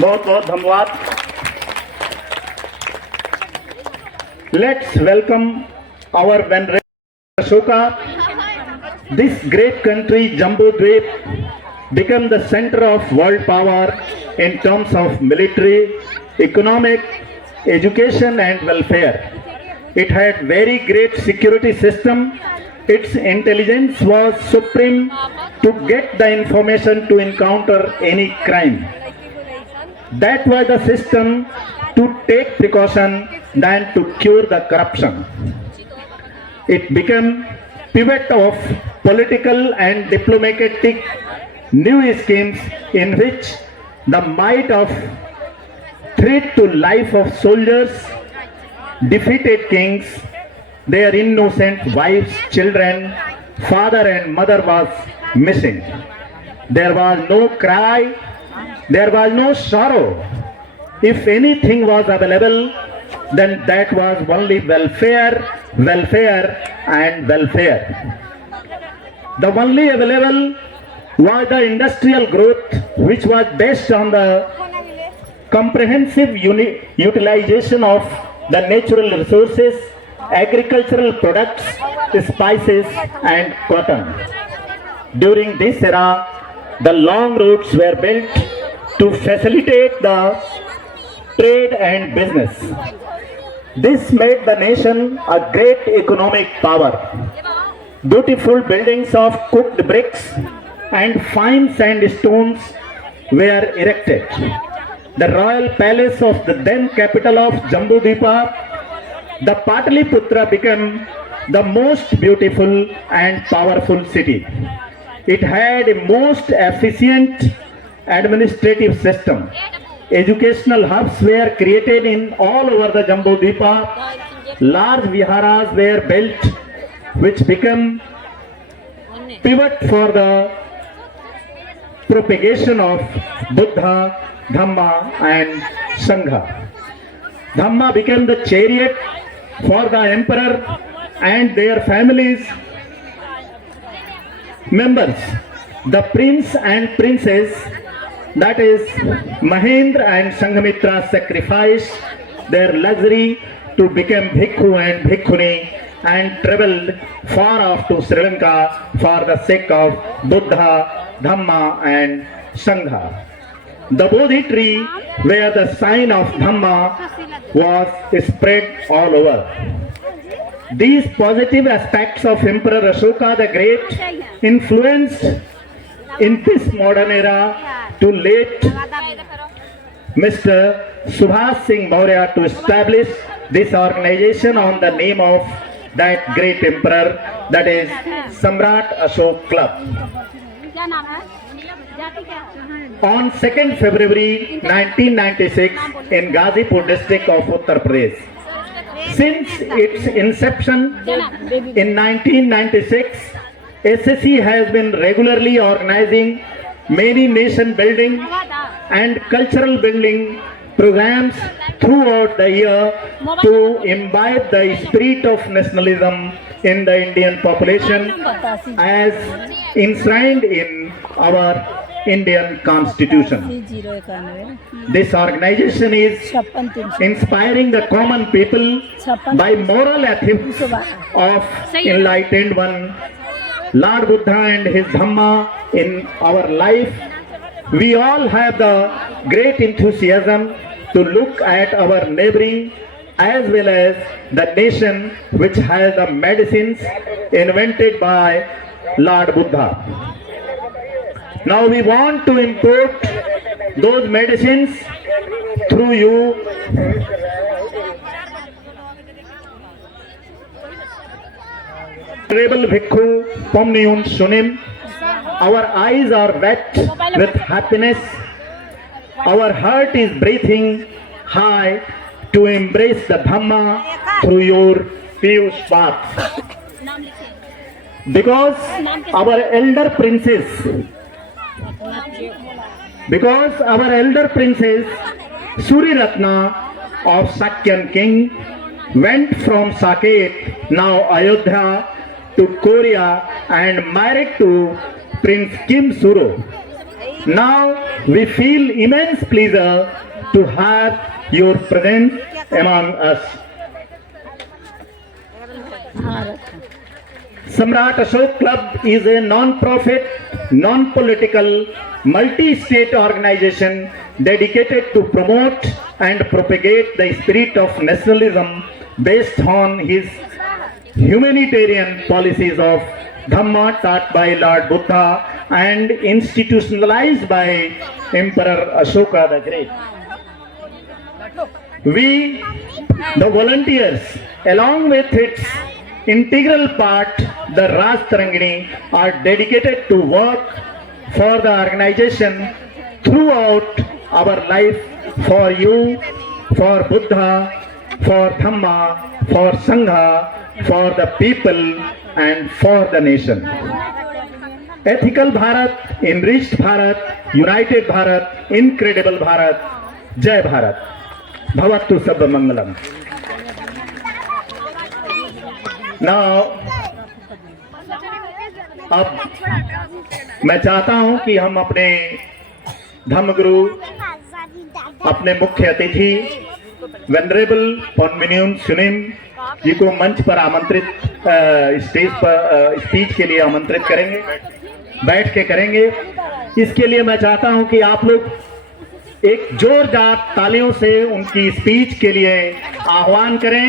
बहुत बहुत धन्यवाद. Let's welcome our venerable Ashoka. This great country, Jambudvip, became the center of world power in terms of military, economic, education and welfare. It had very great security system. Its intelligence was supreme to get the information to encounter any crime. That was the system to take precaution than to cure the corruption. It became pivot of political and diplomatic new schemes in which the might of threat to life of soldiers, defeated kings, their innocent wives, children, father and mother was missing. There was no cry, there was no sorrow. If anything was available, then that was only welfare, welfare and welfare. The only available was the industrial growth, which was based on the comprehensive utilization of the natural resources, agricultural products, spices and cotton. During this era, the long roads were built to facilitate the trade and business. This made the nation a great economic power. Beautiful buildings of cooked bricks and fine sandstones were erected. The royal palace of the then capital of Jambudvipa, the Pataliputra, became the most beautiful and powerful city. It had a most efficient administrative system. Educational hubs were created in all over the Jambudvipa. Large viharas were built, which became pivot for the propagation of Buddha, Dhamma and Sangha. Dhamma became the chariot for the emperor and their families members. The prince and princess, that is Mahendra and Sanghamitra, sacrificed their luxury to become Bhikkhu and Bhikkhuni and travelled far off to Sri Lanka for the sake of Buddha, Dhamma and Sangha. The Bodhi tree, where the sign of Dhamma was spread all over. These positive aspects of Emperor Ashoka the Great influenced in this modern era to late Mr. Subhas Singh Maurya to establish this organization on the name of that great emperor, that is Samrat Ashok Club. On 2nd February 1996 in Ghazipur district of Uttar Pradesh. Since its inception in 1996, SSC has been regularly organizing many nation building and cultural building programs throughout the year to imbibe the spirit of nationalism in the Indian population as enshrined in our Indian Constitution. This organization is inspiring the common people by moral ethics of enlightened one, Lord Buddha and his Dhamma in our life. We all have the great enthusiasm to look at our neighboring as well as the nation which has the medicines invented by Lord Buddha. Now we want to import those medicines through you. Honorable Bhikkhu Pomniun Sunim, our eyes are wet with happiness. Our heart is breathing high to embrace the Dhamma through your Piyush path. Because our elder princess Suri Ratna of Sakyan king went from Saket, now Ayodhya, to Korea and married to Prince Kim Suro. Now we feel immense pleasure to have your presence among us. Samrat Ashok Club is a non-profit, non-political, multi-state organization dedicated to promote and propagate the spirit of nationalism based on his humanitarian policies of Dhamma taught by Lord Buddha and institutionalized by Emperor Ashoka the Great. We, the volunteers, along with its integral part, the Raj Tarangini, are dedicated to work for the organization throughout our life for you, for Buddha, for Dhamma, for Sangha, for the people and for the nation. Ethical Bharat, enriched Bharat, united Bharat, incredible Bharat, Jai Bharat. Bhavattu Sabba Mangalam. Now, अब मैं चाहता हूं कि हम अपने धर्मगुरु, अपने मुख्य अतिथि वेनरेबल पॉनमिन्यून सुनिम जी को मंच पर आमंत्रित, स्टेज पर स्पीच के लिए आमंत्रित करेंगे, बैठ के करेंगे। इसके लिए मैं चाहता हूं कि आप लोग एक जोरदार तालियों से उनकी स्पीच के लिए आह्वान करें।